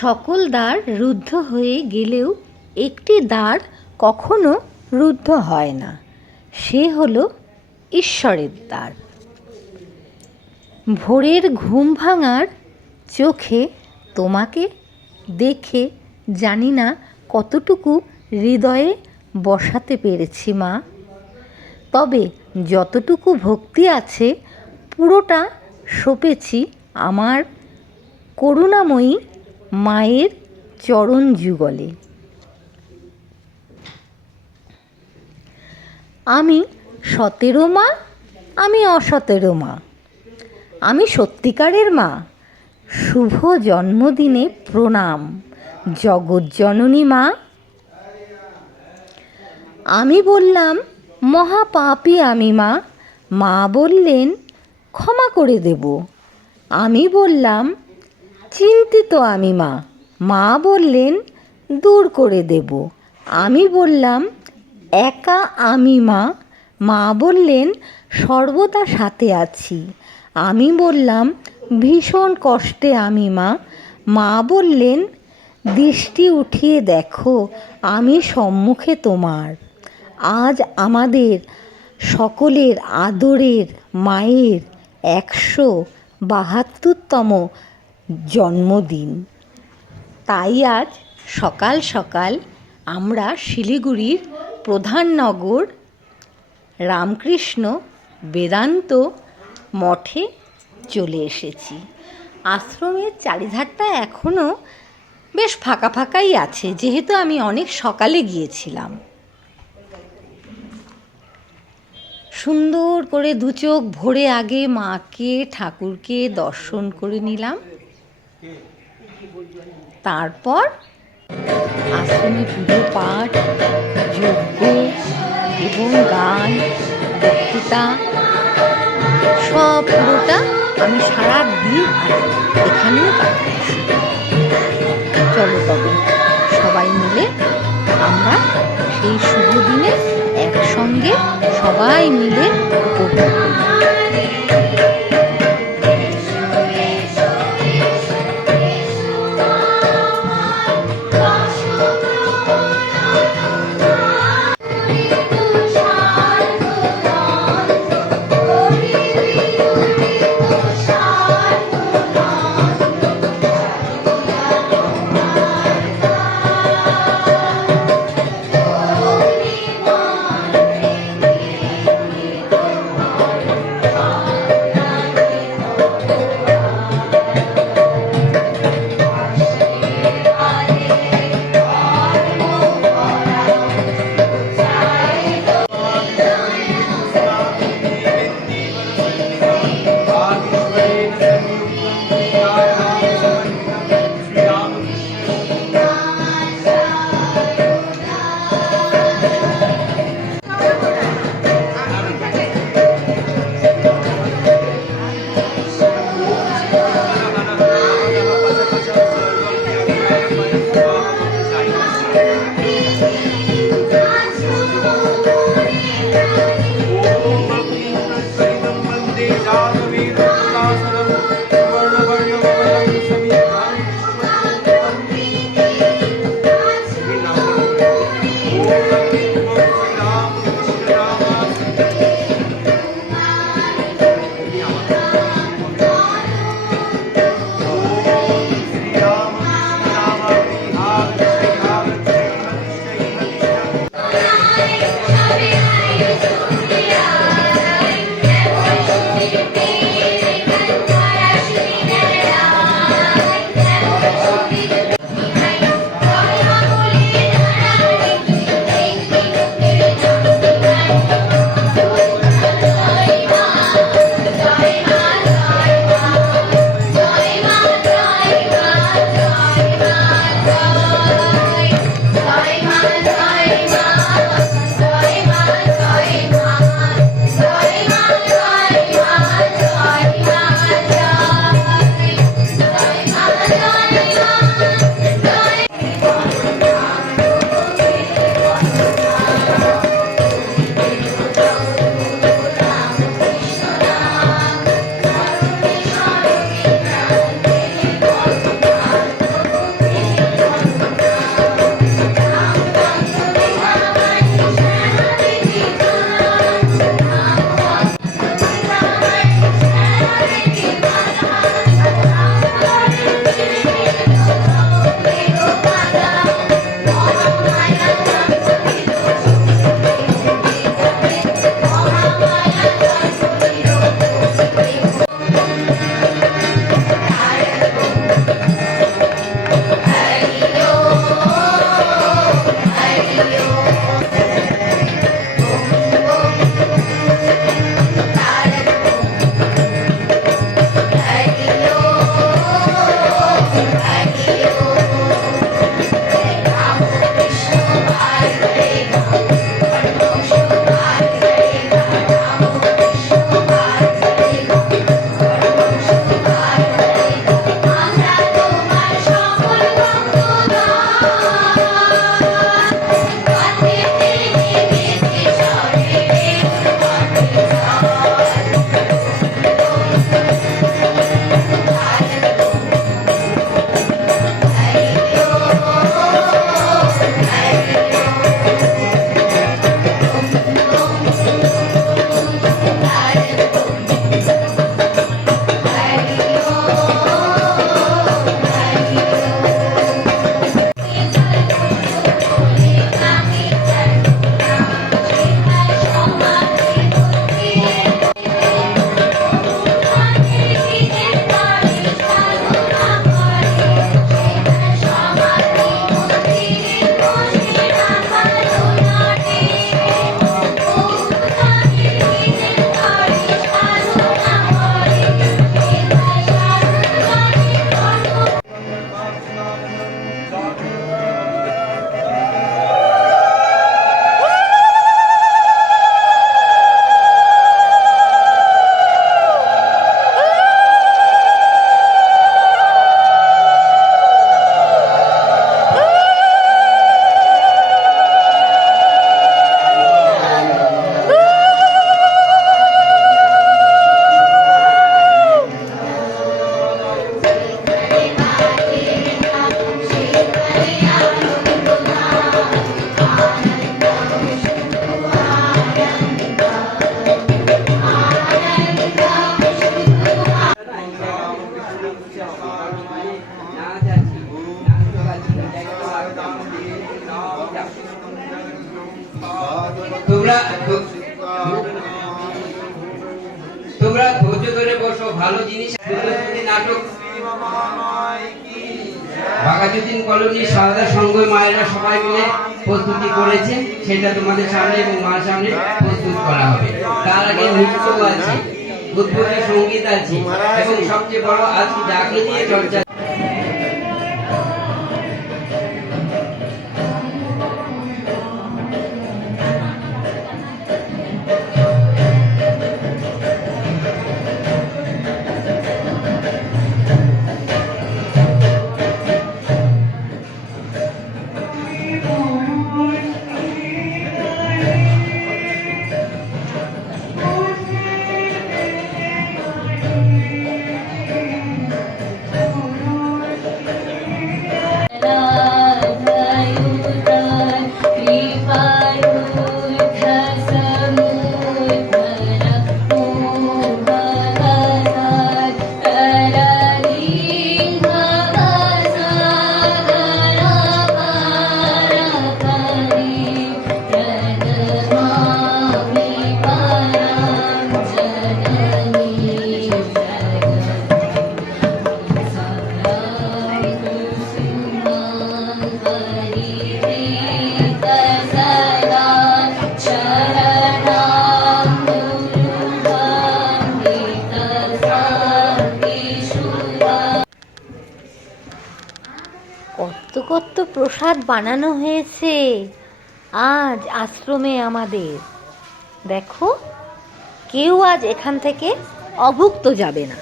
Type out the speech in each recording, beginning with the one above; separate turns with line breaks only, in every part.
সকল দ্বার রুদ্ধ হয়ে গেলেও একটি দ্বার কখনো রুদ্ধ হয় না। সে হলো ঈশ্বরের দ্বার। ভোরের ঘুম ভাঙার চোখে তোমাকে দেখে জানি না কতটুকু হৃদয়ে বসাতে পেরেছি মা। তবে যতটুকু ভক্তি আছে, পুরোটা সঁপেছি আমার করুণাময়ী মায়ের চরণ যুগলে। আমি সতেরো মা, আমি অসতেরো মা। আমি সত্যিকারের মা। শুভ জন্মদিনে প্রণাম জগজ্জননী মা। আমি বললাম, মহাপাপী আমি মা। মা বললেন, ক্ষমা করে দেব। আমি বললাম চিন্তিত আমি, মা। মা বললেন, দূর করে দেব। আমি বললাম, একা আমি, মা। মা বললেন, সর্বদা সাথে আছি। আমি বললাম, ভীষণ কষ্টে আমি, মা। মা বললেন, দৃষ্টি উঠিয়ে দেখো, আমি সম্মুখে তোমার। আজ আমাদের সকলের আদরের মায়ের একশো বাহাত্তরতম জন্মদিন। তাই আজ সকাল সকাল আমরা শিলিগুড়ির প্রধান নগর, রামকৃষ্ণ বেদান্ত মঠে চলে এসেছি। আশ্রমের চারিধারটা এখনও বেশ ফাঁকা ফাঁকাই আছে, যেহেতু আমি অনেক সকালে গিয়েছিলাম। সুন্দর করে দু চোখ ভরে আগে মাকে, ঠাকুরকে দর্শন করে নিলাম। তারপর আশ্রমে পুজো পাঠ, যজ্ঞ এবং গান, বক্তৃতা, সব পুরোটা আমি সারা দিন এখানেও কাটিয়েছি চলো তবে সবাই মিলে আমরা সেই শুভ দিনে একসঙ্গে সবাই মিলে উপভোগ করি।
তোমরা ধৈর্য ধরে বসো, ভালো জিনিস নাটক। কলোনির সারদা মায়েরা সবাই মিলে প্রস্তুতি করেছে। সেটা তোমাদের সামনে এবং মার সামনে প্রস্তুত করা হবে। তার আগে নৃত্য আছে উদ্বোধনী সংগীত আছে, এবং সবচেয়ে বড় আজকে যাকে নিয়ে চর্চা
কত প্রসাদ বানানো হয়েছে। আজ আশ্রমে আমাদের। দেখো, কেউ আজ এখান থেকে অভুক্ত যাবে না।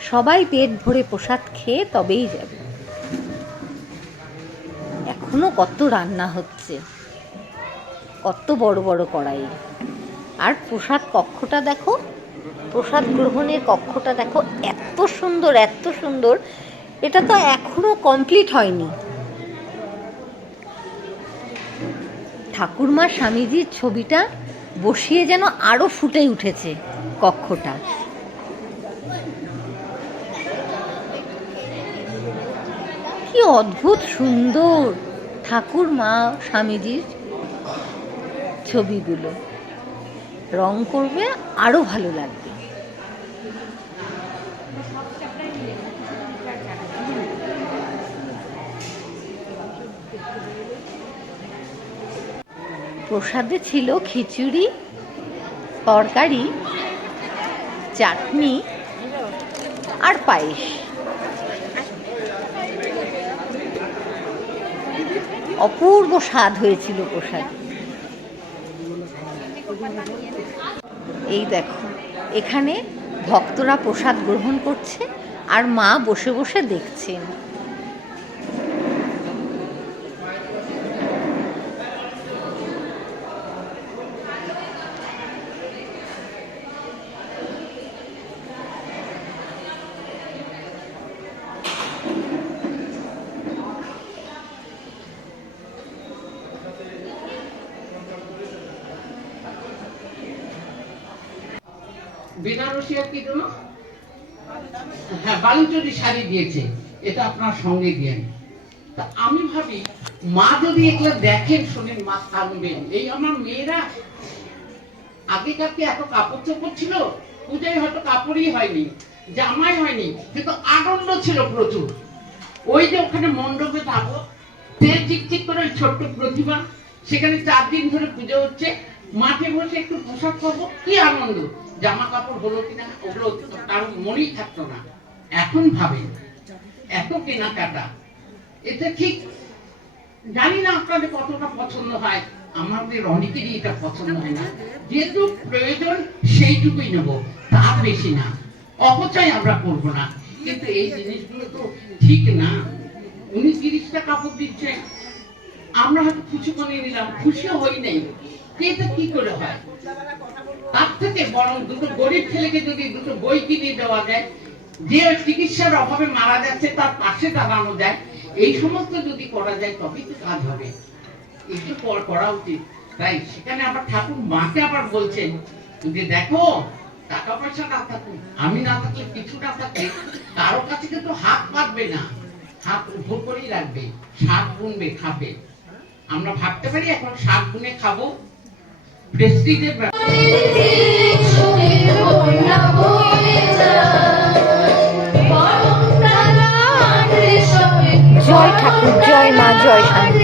সবাই পেট ভরে প্রসাদ খেয়ে তবেই যাবে। এখনও কত রান্না হচ্ছে। কত বড় বড় কড়াই। আর প্রসাদ কক্ষটা দেখো, প্রসাদ গ্রহণের কক্ষটা দেখো, এত সুন্দর এত সুন্দর। এটা তো এখনও কমপ্লিট হয়নি। ঠাকুরমা স্বামীজির ছবিটা বসিয়ে যেন আরও ফুটে উঠেছে কক্ষটা। কি অদ্ভুত সুন্দর ঠাকুর মা স্বামীজির ছবিগুলো। রং করবে, আরও ভালো লাগবে। প্রসাদে ছিল খিচুড়ি, তরকারি, চাটনি আর পায়েস। অপূর্ব স্বাদ হয়েছিল প্রসাদ। এই দেখো, এখানে ভক্তরা প্রসাদ গ্রহণ করছে আর মা বসে বসে দেখছেন।
বেনারসি আর কি জন্য হ্যাঁ বালুচরি শাড়ি দিয়েছে, এটা আপনার সঙ্গে তা আমি ভাবি, মা যদি এগুলো দেখেন মা থাকবেন। এই আমার মেয়েরা এত কাপড় চোপড় ছিল? পূজায় হয়তো কাপড়ই হয়নি, জামাই হয়নি, কিন্তু আনন্দ ছিল প্রচুর। ওই যে ওখানে মণ্ডপে থাকো, তেল চিকচিক করে ওই ছোট্ট প্রতিমা, সেখানে চার দিন ধরে পুজো হচ্ছে। মাঠে বসে একটু পোশাক পাবো কি আনন্দ? জামা কাপড় হলো কিনা, ওগুলো কারও মনেই থাকতো না। এখন ভাবে, এত কেনাকাটা। এটা ঠিক, জানি না আপনাদের কতটা পছন্দ হয়, আমাদের অনেকেরই এটা পছন্দ হয় না। যেহেতু প্রয়োজন, সেইটুকুই নেব তার বেশি না। অপচয় আমরা করব না। কিন্তু এই জিনিসগুলো তো ঠিক না। উনি তিরিশটা কাপড় দিচ্ছে। আমরা হয়তো খুশি বানিয়ে নিলাম, খুশিও হই নাই। কি করে হয়? তার থেকে বরং দুটো গরিব ছেলেকে যদি দুটো বই কিনে দেওয়া যায়, যে চিকিৎসার অভাবে মারা যাচ্ছে, তার পাশে দাঁড়ানো যায়, এই সমস্ত যদি করা যায়, তবেই তো কাজ হবে। একটু করা উচিত। তাই সেখানে আবার ঠাকুর মাকে আবার বলছেন যে, দেখো টাকা পয়সা না থাকুক, আমি না থাকলে কিছু না থাকলে কারও কাছে কিন্তু হাত পাতবে না। হাত উপর করেই রাখবে শাক বুনবে খাবে। আমরা ভাবতে পারি এখন শাক বুনে খাব প্রেস্টিজের
জয় ঠাকুর জয় মা জয়